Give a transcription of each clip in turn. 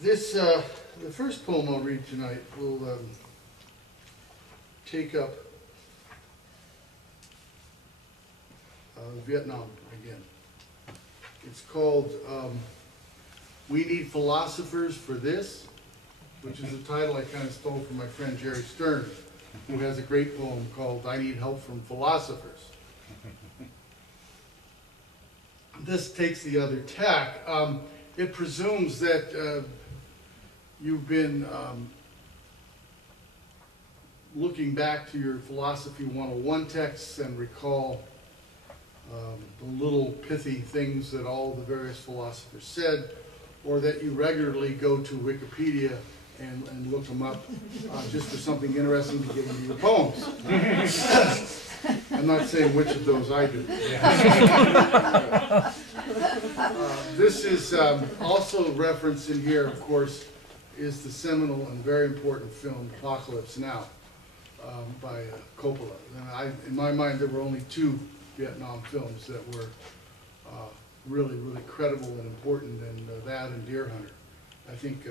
The first poem I'll read tonight will take up Vietnam again. It's called We Need Philosophers for This, which is a title I kind of stole from my friend Jerry Stern, who has a great poem called I Need Help from Philosophers. This takes the other tack. It presumes that you've been looking back to your Philosophy 101 texts and recall the little pithy things that all the various philosophers said, or that you regularly go to Wikipedia and look them up just for something interesting to get into your poems. I'm not saying which of those I do. This is also referenced in here, of course, is the seminal and very important film Apocalypse Now by Coppola. And in my mind, there were only two Vietnam films that were really, really credible and important, and that and Deer Hunter. I think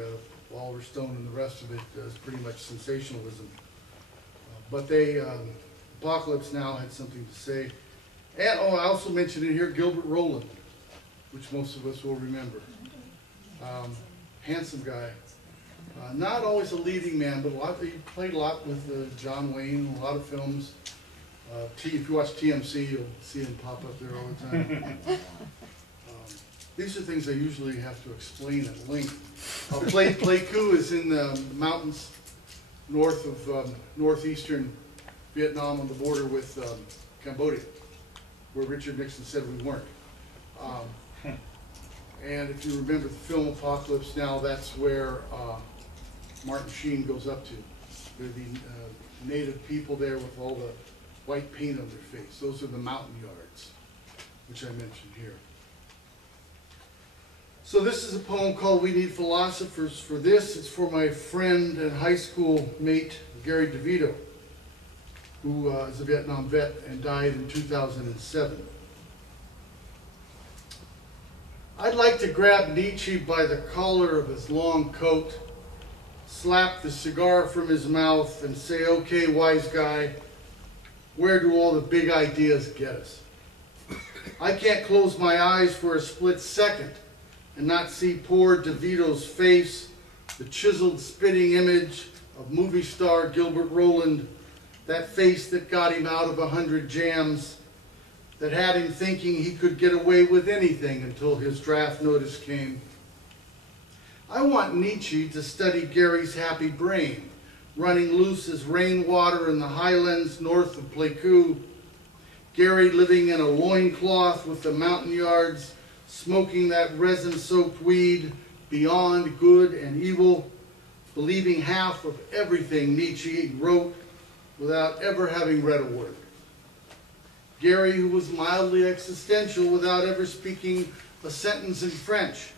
Oliver Stone and the rest of it is pretty much sensationalism. But Apocalypse Now had something to say. And I also mentioned in here Gilbert Roland, which most of us will remember. Handsome guy. Not always a leading man, but he played a lot with John Wayne, a lot of films. If you watch TMC, you'll see him pop up there all the time. These are things I usually have to explain at length. Pleiku is in the mountains north of northeastern Vietnam on the border with Cambodia, where Richard Nixon said we weren't. And if you remember the film Apocalypse Now, that's where Martin Sheen goes up to. They're the native people there with all the white paint on their face. Those are the mountain yards, which I mentioned here. So this is a poem called We Need Philosophers for This. It's for my friend and high school mate, Gary DeVito, who is a Vietnam vet and died in 2007. I'd like to grab Nietzsche by the collar of his long coat, slap the cigar from his mouth, and say, okay, wise guy, where do all the big ideas get us? I can't close my eyes for a split second and not see poor DeVito's face, the chiseled spitting image of movie star Gilbert Roland, that face that got him out of 100 jams, that had him thinking he could get away with anything until his draft notice came. I want Nietzsche to study Gary's happy brain, running loose as rainwater in the highlands north of Pleiku, Gary living in a loincloth with the mountain yards, smoking that resin-soaked weed beyond good and evil, believing half of everything Nietzsche wrote without ever having read a word. Gary, who was mildly existential without ever speaking a sentence in French,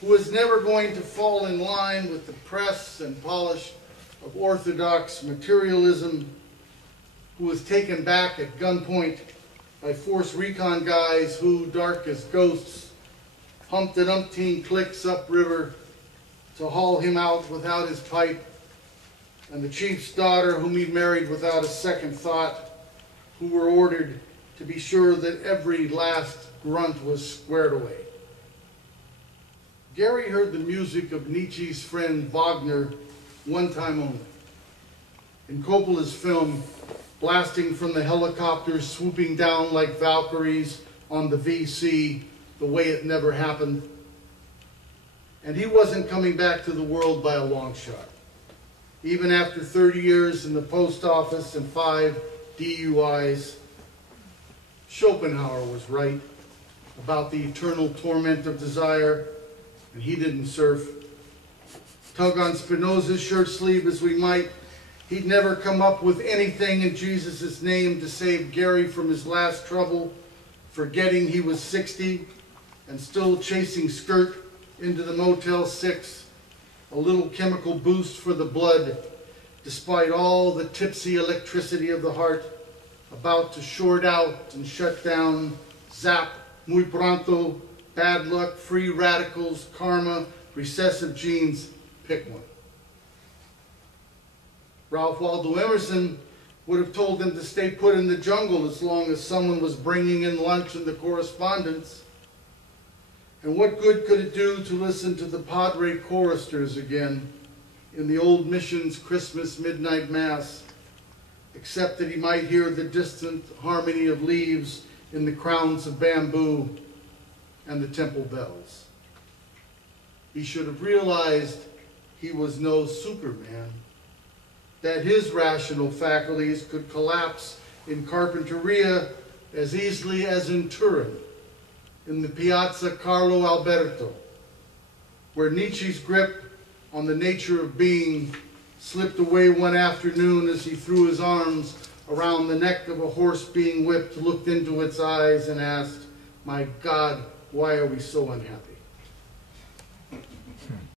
who was never going to fall in line with the press and polish of orthodox materialism, who was taken back at gunpoint by force recon guys who, dark as ghosts, humped an umpteen clicks upriver to haul him out without his pipe, and the chief's daughter, whom he married without a second thought, who were ordered to be sure that every last grunt was squared away. Gary heard the music of Nietzsche's friend Wagner one time only. In Coppola's film, blasting from the helicopters swooping down like Valkyries on the VC, The Way It Never Happened. And he wasn't coming back to the world by a long shot. Even after 30 years in the post office and 5 DUIs, Schopenhauer was right about the eternal torment of desire, and he didn't surf. Tug on Spinoza's shirt sleeve as we might, he'd never come up with anything in Jesus' name to save Gary from his last trouble, forgetting he was 60 and still chasing skirt into the Motel 6, a little chemical boost for the blood, despite all the tipsy electricity of the heart, about to short out and shut down, zap, muy pronto, bad luck, free radicals, karma, recessive genes, pick one. Ralph Waldo Emerson would have told them to stay put in the jungle as long as someone was bringing in lunch in the correspondence. And what good could it do to listen to the Padre choristers again in the old mission's Christmas midnight mass, except that he might hear the distant harmony of leaves in the crowns of bamboo and the temple bells? He should have realized he was no Superman, that his rational faculties could collapse in Carpinteria as easily as in Turin, in the Piazza Carlo Alberto, where Nietzsche's grip on the nature of being slipped away one afternoon as he threw his arms around the neck of a horse being whipped, looked into its eyes and asked, "My God, why are we so unhappy?"